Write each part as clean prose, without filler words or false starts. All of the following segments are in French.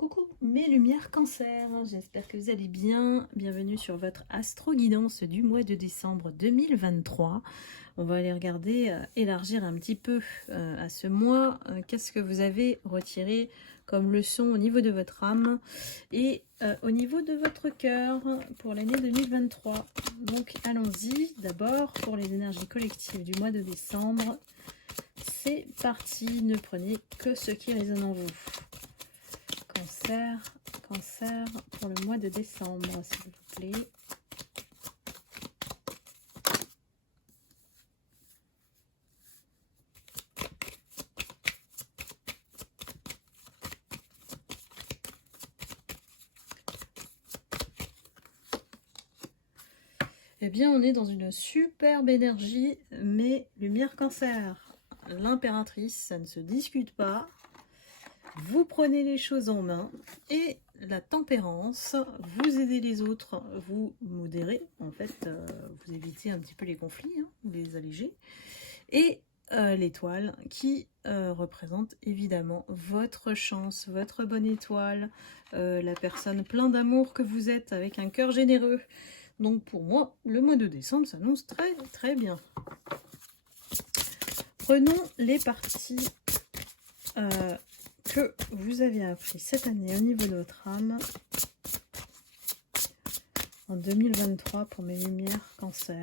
Coucou mes lumières cancer, j'espère que vous allez bien. Bienvenue sur votre astro-guidance du mois de décembre 2023. On va aller regarder, élargir un petit peu à ce mois. Qu'est-ce que vous avez retiré comme leçon au niveau de votre âme et au niveau de votre cœur pour l'année 2023. Donc allons-y d'abord pour les énergies collectives du mois de décembre. C'est parti, ne prenez que ce qui résonne en vous. Cancer pour le mois de décembre, s'il vous plaît. Eh bien, on est dans une superbe énergie, mais lumière cancer. L'impératrice, ça ne se discute pas. Vous prenez les choses en main et la tempérance, vous aidez les autres, vous modérez, en fait, vous évitez un petit peu les conflits, hein, vous les allégez. Et l'étoile qui représente évidemment votre chance, votre bonne étoile, la personne plein d'amour que vous êtes avec un cœur généreux. Donc pour moi, le mois de décembre s'annonce très très bien. Prenons les parties que vous avez appris cette année au niveau de votre âme en 2023 pour mes lumières cancer.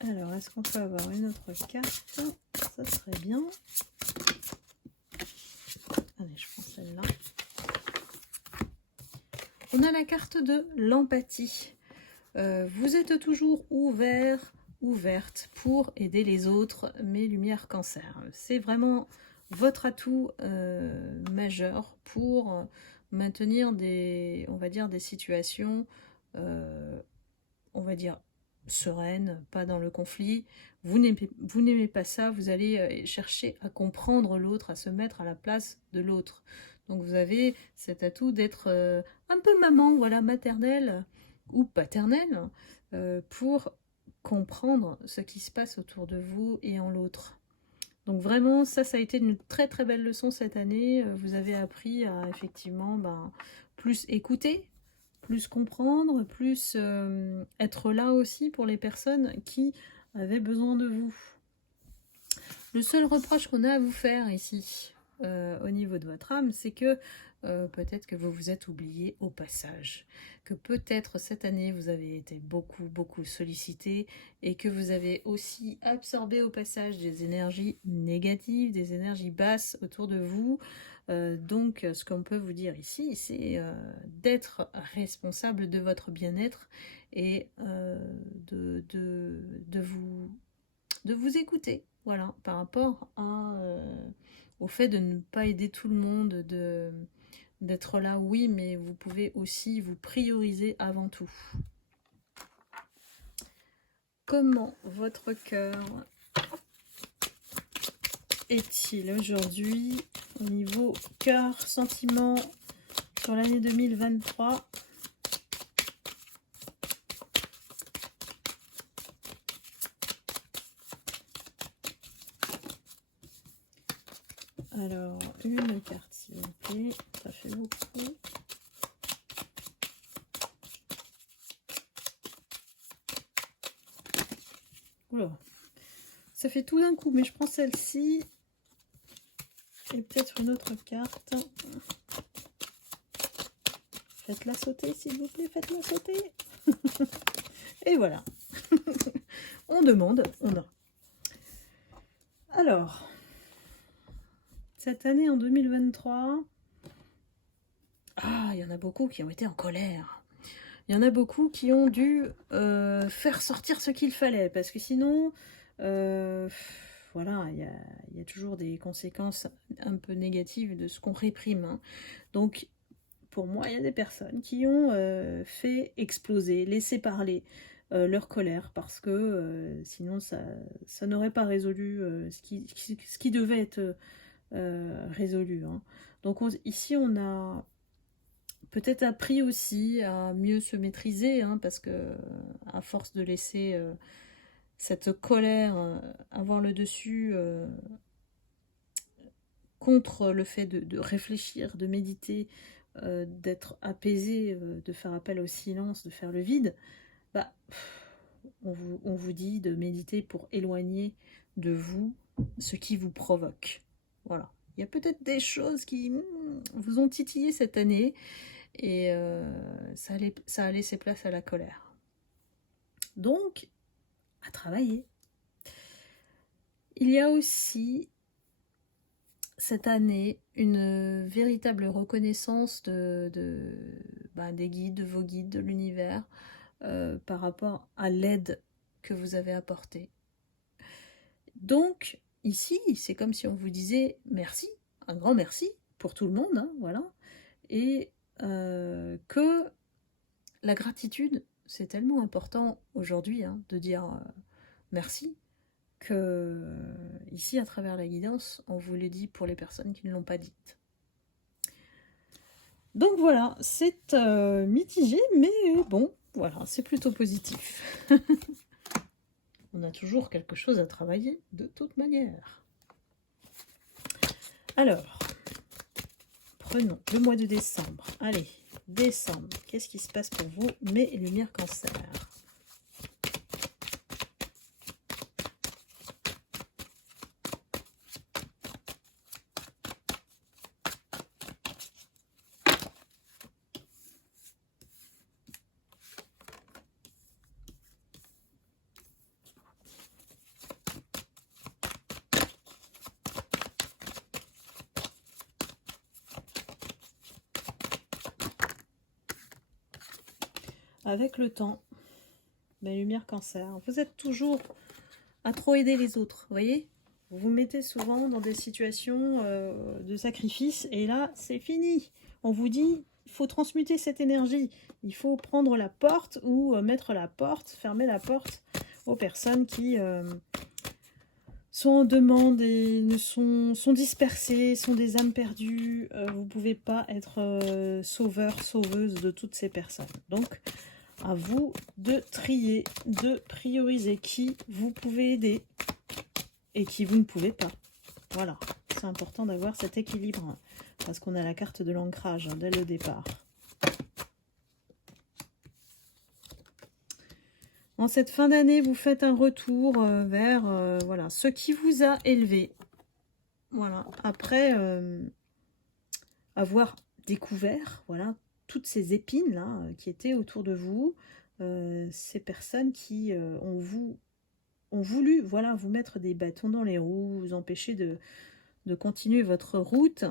Alors, est-ce qu'on peut avoir une autre carte? Ça serait bien. Allez, je prends celle-là. On a la carte de l'empathie. Vous êtes toujours ouverte pour aider les autres, mes lumières cancer. C'est vraiment votre atout majeur pour maintenir on va dire, des situations, on va dire, sereines, pas dans le conflit. Vous n'aimez pas ça, vous allez chercher à comprendre l'autre, à se mettre à la place de l'autre. Donc vous avez cet atout d'être un peu maman, voilà, maternelle ou paternelle, pour comprendre ce qui se passe autour de vous et en l'autre. Donc vraiment, ça a été une très très belle leçon cette année. Vous avez appris à effectivement plus écouter, plus comprendre, plus être là aussi pour les personnes qui avaient besoin de vous. Le seul reproche qu'on a à vous faire ici, au niveau de votre âme, c'est que peut-être que vous vous êtes oublié au passage, que peut-être cette année vous avez été beaucoup sollicité et que vous avez aussi absorbé au passage des énergies négatives, des énergies basses autour de vous. Donc ce qu'on peut vous dire ici, c'est d'être responsable de votre bien-être et de vous écouter, voilà, par rapport au fait de ne pas aider tout le monde, d'être là, oui, mais vous pouvez aussi vous prioriser avant tout. Comment votre cœur est-il aujourd'hui au niveau cœur, sentiment sur l'année 2023? Alors, une carte s'il vous plaît, ça fait beaucoup. Oula, ça fait tout d'un coup, mais je prends celle-ci et peut-être une autre carte. Faites-la sauter s'il vous plaît, faites-la sauter. Et voilà. On demande, on a. Alors, cette année en 2023, il y en a beaucoup qui ont été en colère. Il y en a beaucoup qui ont dû faire sortir ce qu'il fallait, parce que sinon, voilà, il y a toujours des conséquences un peu négatives de ce qu'on réprime, hein. Donc, pour moi, il y a des personnes qui ont fait exploser, laissé parler leur colère, parce que sinon, ça n'aurait pas résolu ce qui devait être résolu, hein. Donc, ici, on a peut-être appris aussi à mieux se maîtriser, hein, parce que à force de laisser cette colère avoir le dessus contre le fait de réfléchir, de méditer, d'être apaisé, de faire appel au silence, de faire le vide, bah, on vous dit de méditer pour éloigner de vous ce qui vous provoque. Voilà. Il y a peut-être des choses qui vous ont titillé cette année et ça a laissé place à la colère. Donc, à travailler. Il y a aussi cette année une véritable reconnaissance des guides, de vos guides, de l'univers, par rapport à l'aide que vous avez apportée. Donc, ici, c'est comme si on vous disait merci, un grand merci pour tout le monde, hein, voilà, et que la gratitude, c'est tellement important aujourd'hui hein, de dire merci, que ici, à travers la guidance, on vous le dit pour les personnes qui ne l'ont pas dite. Donc voilà, c'est mitigé, mais bon, voilà, c'est plutôt positif. On a toujours quelque chose à travailler de toute manière. Alors, prenons le mois de décembre. Allez, décembre, qu'est-ce qui se passe pour vous, mes lumières cancer? Avec le temps, mes lumières cancer, vous êtes toujours à trop aider les autres, vous voyez? Vous vous mettez souvent dans des situations de sacrifice et là, c'est fini. On vous dit, il faut transmuter cette énergie. Il faut prendre la porte ou mettre la porte, fermer la porte aux personnes qui sont en demande et sont dispersées, sont des âmes perdues. Vous ne pouvez pas être sauveur, sauveuse de toutes ces personnes. Donc, à vous de trier, de prioriser qui vous pouvez aider et qui vous ne pouvez pas. Voilà, c'est important d'avoir cet équilibre parce qu'on a la carte de l'ancrage dès le départ. En cette fin d'année, vous faites un retour vers voilà, ce qui vous a élevé. Voilà, après avoir découvert voilà, toutes ces épines là qui étaient autour de vous, ces personnes qui ont voulu voilà, vous mettre des bâtons dans les roues, vous empêcher de continuer votre route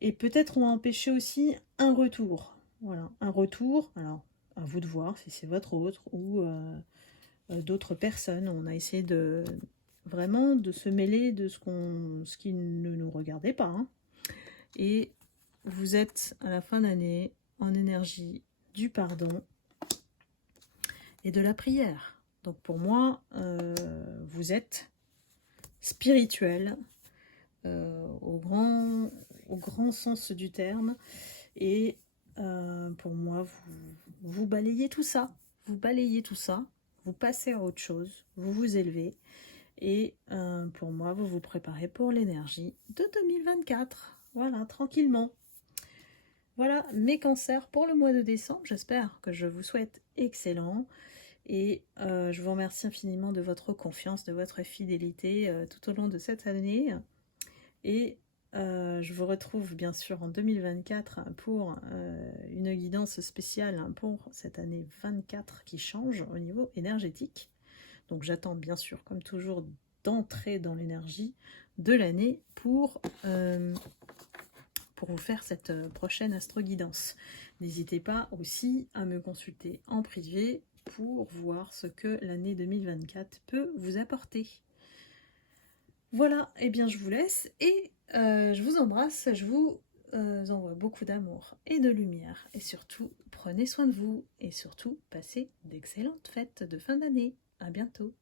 et peut-être ont empêché aussi un retour. Voilà, un retour, alors à vous de voir si c'est votre autre ou d'autres personnes. On a essayé de vraiment de se mêler de ce qui ne nous regardait pas. Hein. Et vous êtes à la fin d'année en énergie du pardon et de la prière. Donc pour moi, vous êtes spirituel au grand sens du terme. Et pour moi, vous balayez tout ça. Vous balayez tout ça. Vous passez à autre chose. Vous vous élevez. Et pour moi, vous vous préparez pour l'énergie de 2024. Voilà, tranquillement. Voilà mes cancers pour le mois de décembre. J'espère que je vous souhaite excellent. Et je vous remercie infiniment de votre confiance, de votre fidélité tout au long de cette année. Et je vous retrouve bien sûr en 2024 pour une guidance spéciale pour cette année 24 qui change au niveau énergétique. Donc j'attends bien sûr, comme toujours, d'entrer dans l'énergie de l'année pour vous faire cette prochaine astro-guidance. N'hésitez pas aussi à me consulter en privé pour voir ce que l'année 2024 peut vous apporter. Voilà, et bien je vous laisse et je vous embrasse, je vous envoie beaucoup d'amour et de lumière et surtout prenez soin de vous et surtout passez d'excellentes fêtes de fin d'année. À bientôt.